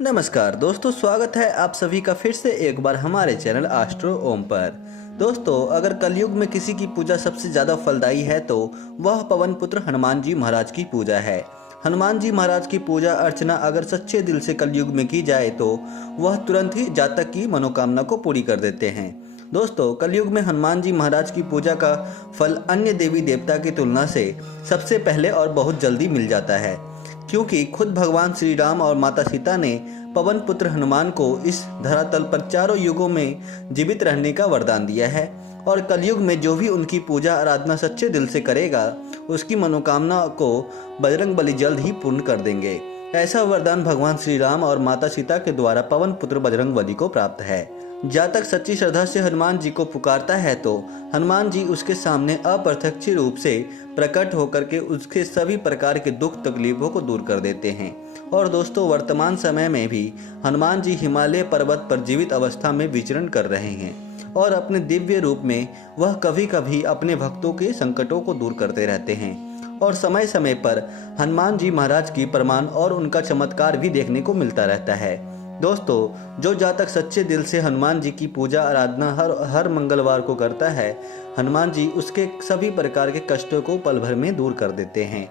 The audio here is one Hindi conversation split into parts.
नमस्कार दोस्तों, स्वागत है आप सभी का फिर से एक बार हमारे चैनल एस्ट्रो ओम पर। दोस्तों, अगर कलयुग में किसी की पूजा सबसे ज़्यादा फलदायी है तो वह पवन पुत्र हनुमान जी महाराज की पूजा है। हनुमान जी महाराज की पूजा अर्चना अगर सच्चे दिल से कलयुग में की जाए तो वह तुरंत ही जातक की मनोकामना को पूरी कर देते हैं। दोस्तों, कलयुग में हनुमान जी महाराज की पूजा का फल अन्य देवी देवता की तुलना से सबसे पहले और बहुत जल्दी मिल जाता है, क्योंकि खुद भगवान श्री राम और माता सीता ने पवन पुत्र हनुमान को इस धरातल पर चारों युगों में जीवित रहने का वरदान दिया है और कलयुग में जो भी उनकी पूजा आराधना सच्चे दिल से करेगा उसकी मनोकामना को बजरंगबली जल्द ही पूर्ण कर देंगे। ऐसा वरदान भगवान श्री राम और माता सीता के द्वारा पवन पुत्र बजरंगबली को प्राप्त है। जातक सच्ची श्रद्धा से हनुमान जी को पुकारता है तो हनुमान जी उसके सामने अप्रत्यक्ष रूप से प्रकट होकर के उसके सभी प्रकार के दुख तकलीफों को दूर कर देते हैं। और दोस्तों, वर्तमान समय में भी हनुमान जी हिमालय पर्वत पर जीवित अवस्था में विचरण कर रहे हैं और अपने दिव्य रूप में वह कभी कभी अपने भक्तों के संकटों को दूर करते रहते हैं और समय समय पर हनुमान जी महाराज की प्रमाण और उनका चमत्कार भी देखने को मिलता रहता है। दोस्तों, जो जातक सच्चे दिल से हनुमान जी की पूजा आराधना हर मंगलवार को करता है, हनुमान जी उसके सभी प्रकार के कष्टों को पल भर में दूर कर देते हैं।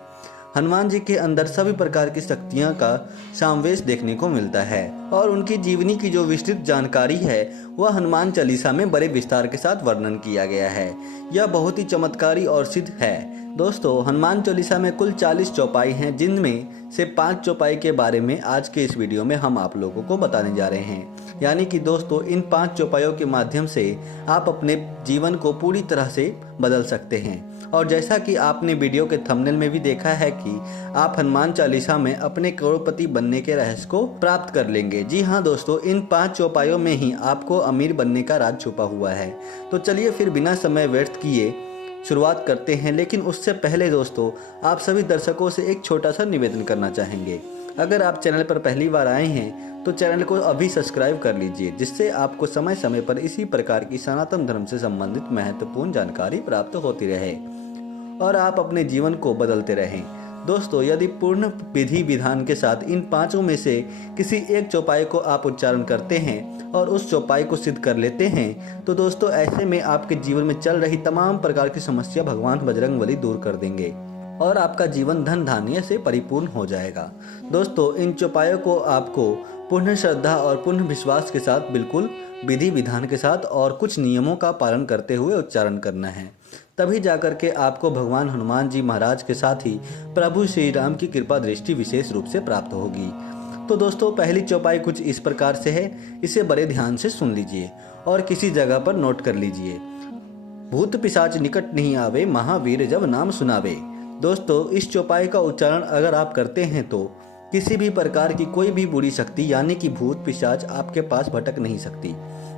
हनुमान जी के अंदर सभी प्रकार की शक्तियां का समावेश देखने को मिलता है और उनकी जीवनी की जो विस्तृत जानकारी है वह हनुमान चालीसा में बड़े विस्तार के साथ वर्णन किया गया है। यह बहुत ही चमत्कारी और सिद्ध है। दोस्तों, हनुमान चालीसा में कुल 40 चौपाई हैं, जिनमें से 5 चौपाई के बारे में आज के इस वीडियो में हम आप लोगों को बताने जा रहे हैं। यानी कि दोस्तों, इन 5 चौपाइयों के माध्यम से आप अपने जीवन को पूरी तरह से बदल सकते हैं। और जैसा कि आपने वीडियो के थंबनेल में भी देखा है कि आप हनुमान चालीसा में अपने करोड़पति बनने के रहस्य को प्राप्त कर लेंगे। जी हाँ दोस्तों, इन 5 चौपाइयों में ही आपको अमीर बनने का राज छुपा हुआ है। तो चलिए फिर बिना समय व्यर्थ किए शुरुआत करते हैं। लेकिन उससे पहले दोस्तों, आप सभी दर्शकों से एक छोटा सा निवेदन करना चाहेंगे। अगर आप चैनल पर पहली बार आए हैं तो चैनल को अभी सब्सक्राइब कर लीजिए, जिससे आपको समय समय पर इसी प्रकार की सनातन धर्म से संबंधित महत्वपूर्ण जानकारी प्राप्त होती रहे और आप अपने जीवन को बदलते रहें। दोस्तों, यदि पूर्ण विधि विधान के साथ इन 5 में से किसी एक चौपाई को आप उच्चारण करते हैं और उस चौपाई को सिद्ध कर लेते हैं तो दोस्तों, ऐसे में आपके जीवन में चल रही तमाम प्रकार की समस्या भगवान बजरंगबली दूर कर देंगे और आपका जीवन धन धान्य से परिपूर्ण हो जाएगा। दोस्तों, इन चौपाइयों को आपको पूर्ण श्रद्धा और पूर्ण विश्वास के साथ, बिल्कुल विधि विधान के साथ और कुछ नियमों का पालन करते हुए उच्चारण करना है। तभी जाकर के आपको भगवान हनुमान जी महाराज के साथ ही प्रभु श्री राम की कृपा दृष्टि विशेष रूप से प्राप्त होगी। तो दोस्तों, पहली चौपाई कुछ इस प्रकार से है, इसे बड़े ध्यान से सुन लीजिए और किसी जगह पर नोट कर लीजिए। भूत पिशाच निकट नहीं आवे, महावीर जब नाम सुनावे। दोस्तों, इस चौपाई का उच्चारण अगर आप करते हैं तो किसी भी प्रकार की कोई भी बुरी शक्ति यानी कि भूत पिशाच आपके पास भटक नहीं सकती,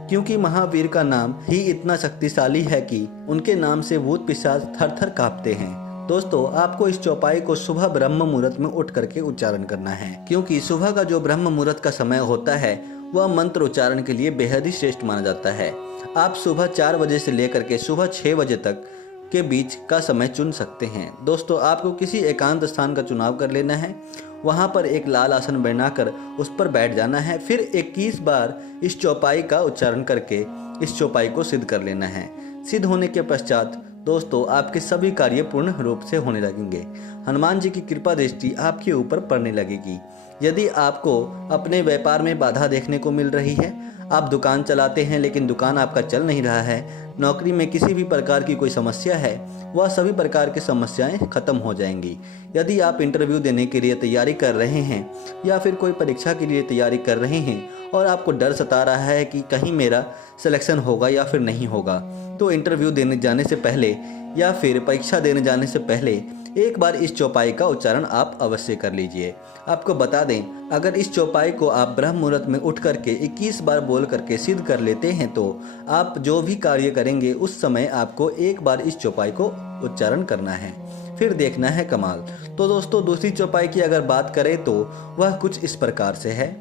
क्योंकि महावीर का नाम ही इतना शक्तिशाली है कि उनके नाम से भूत पिशाच थर थर कांपते हैं। दोस्तों, आपको इस चौपाई को सुबह ब्रह्म मुहूर्त में उठ करके उच्चारण करना है, क्योंकि सुबह का जो ब्रह्म मुहूर्त का समय होता है वह मंत्र उच्चारण के लिए बेहद ही श्रेष्ठ माना जाता है। आप सुबह 4 बजे से लेकर के सुबह 6 बजे तक के बीच का समय चुन सकते हैं। दोस्तों, आपको किसी एकांत स्थान का चुनाव कर लेना है, वहां पर एक लाल आसन बनाकर उस पर बैठ जाना है, फिर 21 बार इस चौपाई का उच्चारण करके इस चौपाई को सिद्ध कर लेना है। सिद्ध होने के पश्चात दोस्तों, आपके सभी कार्य पूर्ण रूप से होने लगेंगे। हनुमान जी की कृपा दृष्टि आपके ऊपर पड़ने लगेगी। यदि आपको अपने व्यापार में बाधा देखने को मिल रही है, आप दुकान चलाते हैं लेकिन दुकान आपका चल नहीं रहा है, नौकरी में किसी भी प्रकार की कोई समस्या है, वह सभी प्रकार की समस्याएं खत्म हो जाएंगी। यदि आप इंटरव्यू देने के लिए तैयारी कर रहे हैं या फिर कोई परीक्षा के लिए तैयारी कर रहे हैं और आपको डर सता रहा है कि कहीं मेरा सिलेक्शन होगा या फिर नहीं होगा, तो इंटरव्यू देने जाने से पहले या फिर परीक्षा देने जाने से पहले एक बार इस चौपाई का उच्चारण आप अवश्य कर लीजिए। आपको बता दें, अगर इस चौपाई को आप ब्रह्म मुहूर्त में उठ करके 21 बार बोल करके सिद्ध कर लेते हैं तो आप जो भी कार्य करेंगे उस समय आपको एक बार इस चौपाई को उच्चारण करना है, फिर देखना है कमाल। तो दोस्तों, दूसरी चौपाई की अगर बात करें तो वह कुछ इस प्रकार से है।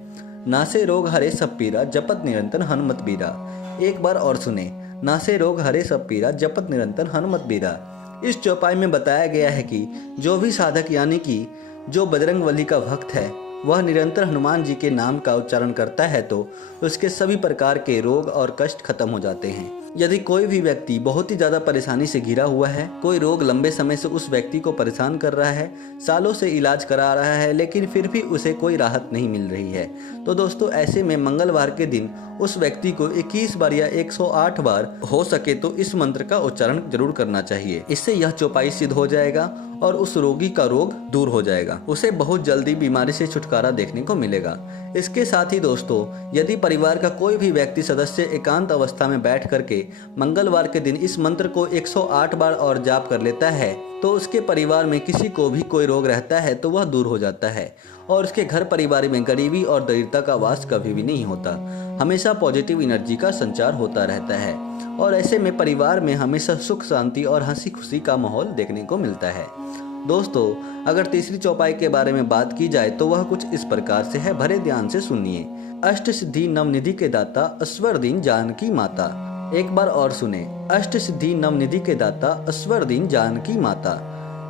नासे रोग हरे सब पीरा, जपत निरंतर हनुमत बीरा। एक बार और सुने, नासे रोग हरे सब पीरा, जपत निरंतर हनुमत बीरा। इस चौपाई में बताया गया है कि जो भी साधक यानी कि जो बजरंगबली का भक्त है वह निरंतर हनुमान जी के नाम का उच्चारण करता है तो उसके सभी प्रकार के रोग और कष्ट खत्म हो जाते हैं। यदि कोई भी व्यक्ति बहुत ही ज़्यादा परेशानी से घिरा हुआ है, कोई रोग लंबे समय से उस व्यक्ति को परेशान कर रहा है, सालों से इलाज करा रहा है, लेकिन फिर भी उसे कोई राहत नहीं मिल रही है, तो दोस्तों ऐसे में मंगलवार के दिन उस व्यक्ति को 21 बार या 108 बार हो सके तो इस मंत्र का उच्चारण जरूर करना चाहिए। इससे यह चौपाई सिद्ध हो जाएगा और उस रोगी का रोग दूर हो जाएगा, उसे बहुत जल्दी बीमारी से छुटकारा देखने को मिलेगा। इसके साथ ही दोस्तों, यदि परिवार का कोई भी व्यक्ति सदस्य एकांत अवस्था में बैठ करके मंगलवार के दिन इस मंत्र को 108 बार और जाप कर लेता है तो उसके परिवार में किसी को भी कोई रोग रहता है तो वह दूर हो जाता है और उसके घर परिवार में गरीबी और दरिद्रता का वास कभी भी नहीं होता। हमेशा पॉजिटिव एनर्जी का संचार होता रहता है और ऐसे में परिवार में हमेशा सुख शांति और हंसी खुशी का माहौल देखने को मिलता है। दोस्तों, अगर तीसरी चौपाई के बारे में बात की जाए तो वह कुछ इस प्रकार से है, भरे ध्यान से सुनिए। अष्ट सिद्धि नवनिधि के दाता अस्वर्दीन जानकी माता। एक बार और सुने, अष्ट सिद्धि नवनिधि के दाता अस्वर्दीन जानकी माता।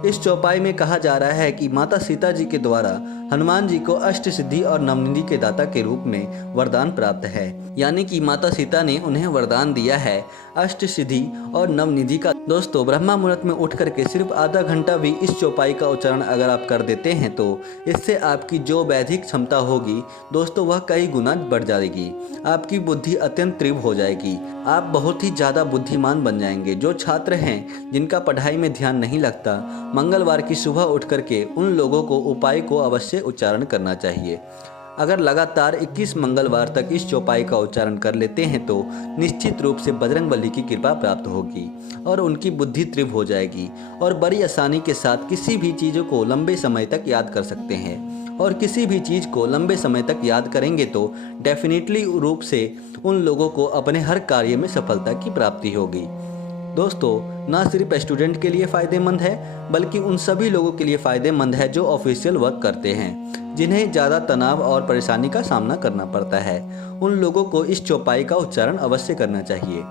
इस चौपाई में कहा जा रहा है कि माता सीता जी के द्वारा हनुमान जी को अष्ट सिद्धि और नवनिधि के दाता के रूप में वरदान प्राप्त है, यानी कि माता सीता ने उन्हें वरदान दिया है अष्ट सिद्धि और नवनिधि का। दोस्तों, ब्रह्मा मुहूर्त में उठ करके सिर्फ आधा घंटा भी इस चौपाई का उच्चारण अगर आप कर देते हैं तो इससे आपकी जो वैधिक क्षमता होगी दोस्तों वह कई गुना बढ़ जाएगी। आपकी बुद्धि अत्यंत तीव्र हो जाएगी, आप बहुत ही ज़्यादा बुद्धिमान बन जाएंगे। जो छात्र हैं जिनका पढ़ाई में ध्यान नहीं लगता, मंगलवार की सुबह उठ करके उन लोगों को उपाय को अवश्य उच्चारण करना चाहिए। अगर लगातार 21 मंगलवार तक इस चौपाई का उच्चारण कर लेते हैं तो निश्चित रूप से बजरंगबली की कृपा प्राप्त होगी और उनकी बुद्धि तीव्र हो जाएगी और बड़ी आसानी के साथ किसी भी चीज़ों को लंबे समय तक याद कर सकते हैं। और किसी भी चीज़ को लंबे समय तक याद करेंगे तो डेफिनेटली रूप से उन लोगों को अपने हर कार्य में सफलता की प्राप्ति होगी। दोस्तों, ना सिर्फ स्टूडेंट के लिए फ़ायदेमंद है बल्कि उन सभी लोगों के लिए फ़ायदेमंद है जो ऑफिशियल वर्क करते हैं, जिन्हें ज़्यादा तनाव और परेशानी का सामना करना पड़ता है। उन लोगों को इस चौपाई का उच्चारण अवश्य करना चाहिए।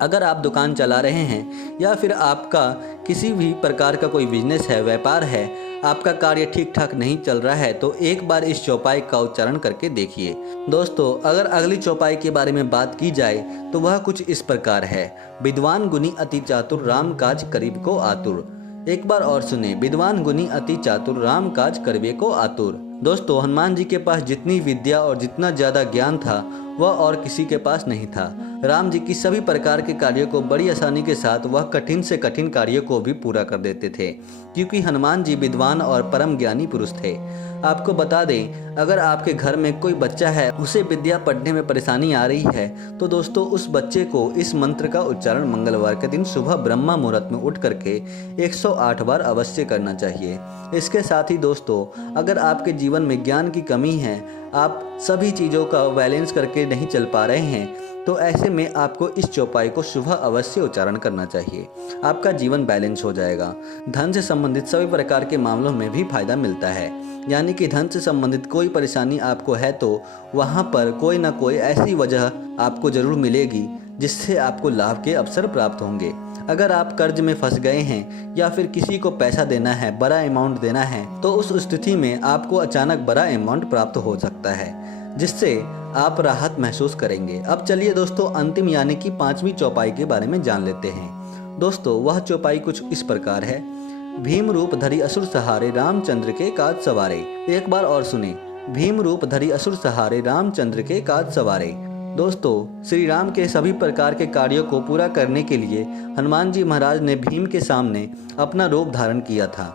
अगर आप दुकान चला रहे हैं या फिर आपका किसी भी प्रकार का कोई बिजनेस है, व्यापार है, आपका कार्य ठीक ठाक नहीं चल रहा है तो एक बार इस चौपाई का उच्चारण करके देखिए। दोस्तों, अगर अगली चौपाई के बारे में बात की जाए तो वह कुछ इस प्रकार है। विद्वान गुणी अति चातुर राम काज करीब को आतुर। एक बार और सुने, विद्वान गुणी अति चातुर राम काज करीबे को आतुर। दोस्तों, हनुमान जी के पास जितनी विद्या और जितना ज़्यादा ज्ञान था वह और किसी के पास नहीं था। राम जी की सभी प्रकार के कार्यों को बड़ी आसानी के साथ वह कठिन से कठिन कार्यों को भी पूरा कर देते थे, क्योंकि हनुमान जी विद्वान और परम ज्ञानी पुरुष थे। आपको बता दें, अगर आपके घर में कोई बच्चा है, उसे विद्या पढ़ने में परेशानी आ रही है तो दोस्तों उस बच्चे को इस मंत्र का उच्चारण मंगलवार के दिन सुबह ब्रह्मा मुहूर्त में उठ करके 108 बार अवश्य करना चाहिए। इसके साथ ही दोस्तों, अगर आपके जीवन में ज्ञान की कमी है, आप सभी चीज़ों का बैलेंस करके नहीं चल पा रहे हैं, तो ऐसे में आपको इस चौपाई को सुबह अवश्य उच्चारण करना चाहिए। आपका जीवन बैलेंस हो जाएगा। धन से संबंधित सभी प्रकार के मामलों में भी फायदा मिलता है, यानी कि धन से संबंधित कोई परेशानी आपको है तो वहाँ पर कोई ना कोई ऐसी वजह आपको जरूर मिलेगी जिससे आपको लाभ के अवसर प्राप्त होंगे। अगर आप कर्ज में फंस गए हैं या फिर किसी को पैसा देना है, बड़ा अमाउंट देना है, तो उस स्थिति में आपको अचानक बड़ा अमाउंट प्राप्त हो सकता है, जिससे आप राहत महसूस करेंगे। अब चलिए दोस्तों, अंतिम यानी कि 5वीं चौपाई के बारे में जान लेते हैं। दोस्तों, वह चौपाई कुछ इस प्रकार है। भीम रूप धरि असुर सहारे रामचंद्र के काज सवारे। एक बार और सुने, भीम रूप धरि असुर सहारे रामचंद्र के काज सवारे। दोस्तों, श्री राम के सभी प्रकार के कार्यों को पूरा करने के लिए हनुमान जी महाराज ने भीम के सामने अपना रूप धारण किया था।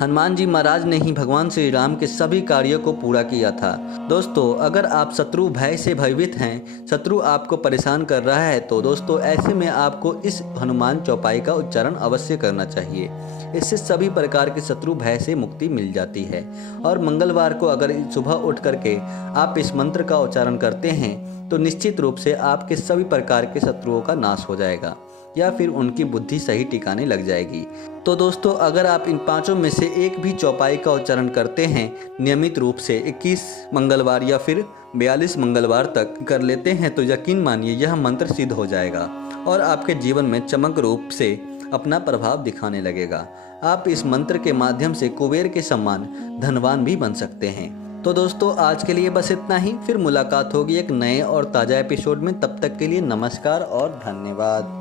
हनुमान जी महाराज ने ही भगवान श्री राम के सभी कार्यों को पूरा किया था। दोस्तों, अगर आप शत्रु भय से भयभीत हैं, शत्रु आपको परेशान कर रहा है, तो दोस्तों ऐसे में आपको इस हनुमान चौपाई का उच्चारण अवश्य करना चाहिए। इससे सभी प्रकार के शत्रु भय से मुक्ति मिल जाती है। और मंगलवार को अगर सुबह उठ करके आप इस मंत्र का उच्चारण करते हैं तो निश्चित रूप से आपके सभी प्रकार के शत्रुओं का नाश हो जाएगा या फिर उनकी बुद्धि सही ठिकाने लग जाएगी। तो दोस्तों, अगर आप इन पांचों में से एक भी चौपाई का उच्चारण करते हैं नियमित रूप से 21 मंगलवार या फिर 42 मंगलवार तक कर लेते हैं तो यकीन मानिए यह मंत्र सिद्ध हो जाएगा और आपके जीवन में चमक रूप से अपना प्रभाव दिखाने लगेगा। आप इस मंत्र के माध्यम से कुबेर के समान धनवान भी बन सकते हैं। तो दोस्तों आज के लिए बस इतना ही, फिर मुलाकात होगी एक नए और ताज़ा एपिसोड में। तब तक के लिए नमस्कार और धन्यवाद।